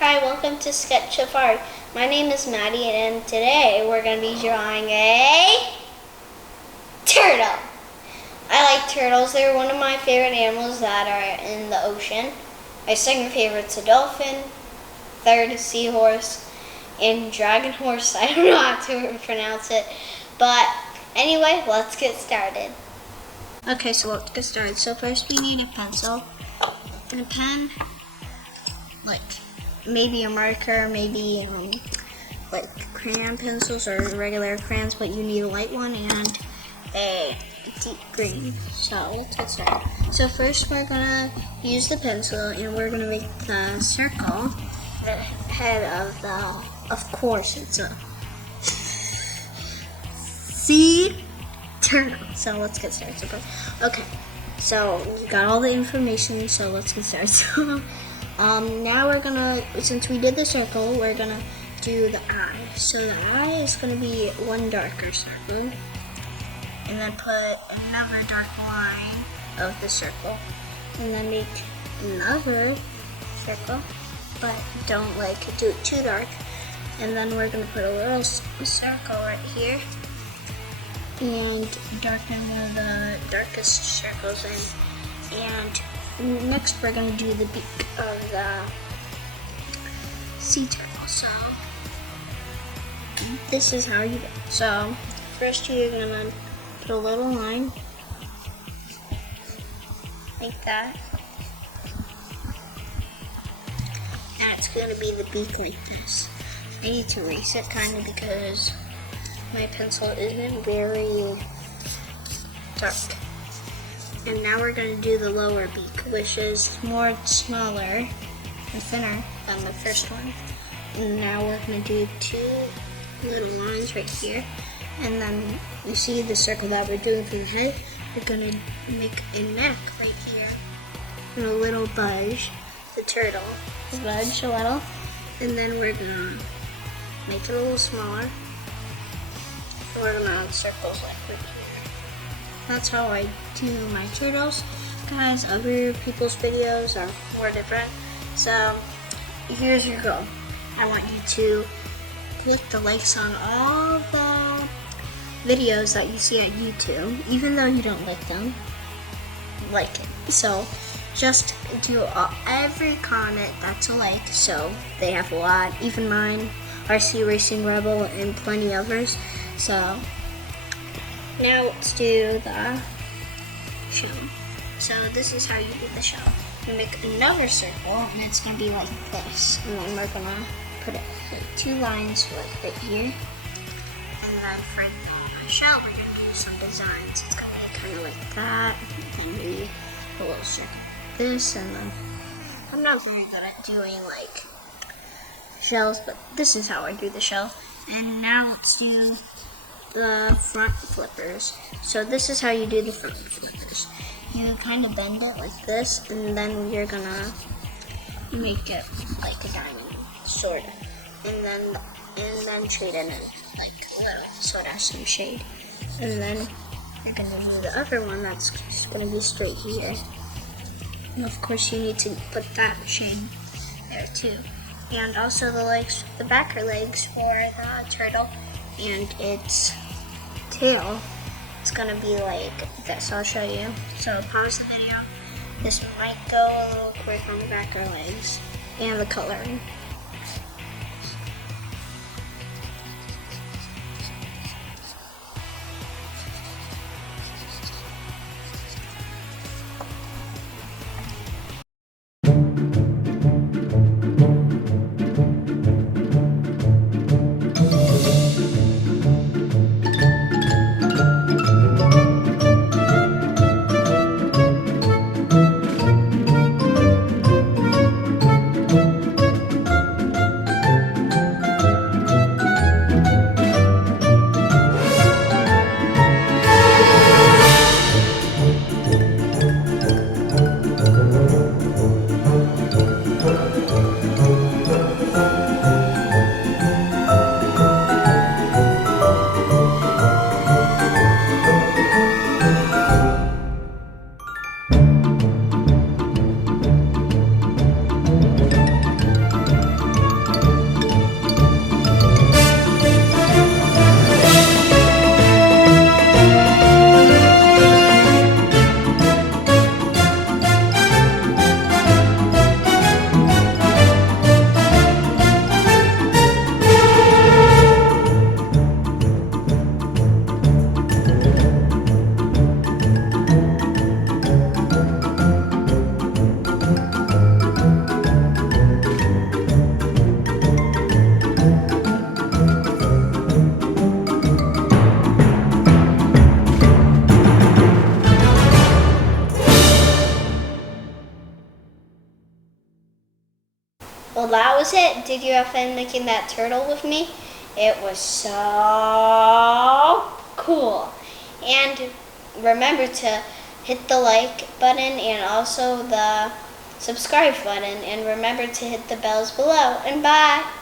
Hi, welcome to Sketch of Art. My name is Maddie, and today we're going to be drawing a turtle. I like turtles. They're one of my favorite animals that are in the ocean. My second favorite's a dolphin, third is seahorse, and dragon horse. I don't know how to pronounce it, but anyway, let's get started. Okay, so let's get started. So first we need a pencil and a pen, like maybe a marker, maybe like crayon pencils or regular crayons, but you need a light one and a deep green. So let's get started. So first we're gonna use the pencil and we're gonna make the circle, the head of course it's a sea turtle. So let's get started. Okay, so you got all the information, so let's get started. So now we're gonna, since we did the circle, we're gonna do the eye. So the eye is gonna be one darker circle, and then put another dark line of the circle, and then make another circle, but don't do it too dark. And then we're gonna put a little circle right here, and darken one of the darkest circles in. And next we're going to do the beak of the sea turtle. So this is how you do it. So first you're going to put a little line like that, and it's going to be the beak like this. I need to erase it kind of because my pencil isn't very dark. And now we're going to do the lower beak, which is more smaller and thinner than the first one. And now we're going to do two little lines right here. And then you see the circle that we're doing for the head. We're going to make a neck right here. And a little budge, the turtle, budge a little. And then we're going to make it a little smaller. And we're going to add circles like right here. That's how I do my turtles. Guys, other people's videos are more different. So here's your goal. I want you to click the likes on all the videos that you see on YouTube, even though you don't like them, like it. So just do every comment that's a like, so they have a lot, even mine, RC Racing Rebel, and plenty others. So now let's do the shell. So this is how you do the shell. You make another circle, and it's going to be like this. And then we're going to put it like two lines right here. And then for the shell, we're going to do some designs. It's going to be kind of like that. And maybe a little circle like this. And then I'm not very good at doing like shells, but this is how I do the shell. And now let's do the front flippers. So this is how you do the front flippers. You kind of bend it like this, and then you're gonna make it like a diamond, sort of, and then shade in it like a little, so it has some shade. And then you're gonna do the other one that's just gonna be straight here. And of course you need to put that shade there too. And also the legs, the backer legs for the turtle, and its tail, it's gonna be like this. I'll show you. So pause the video. This might go a little quick on the backer legs and the coloring. Well, that was it. Did you have fun making that turtle with me? It was so cool. And remember to hit the like button and also the subscribe button. And remember to hit the bells below. And bye.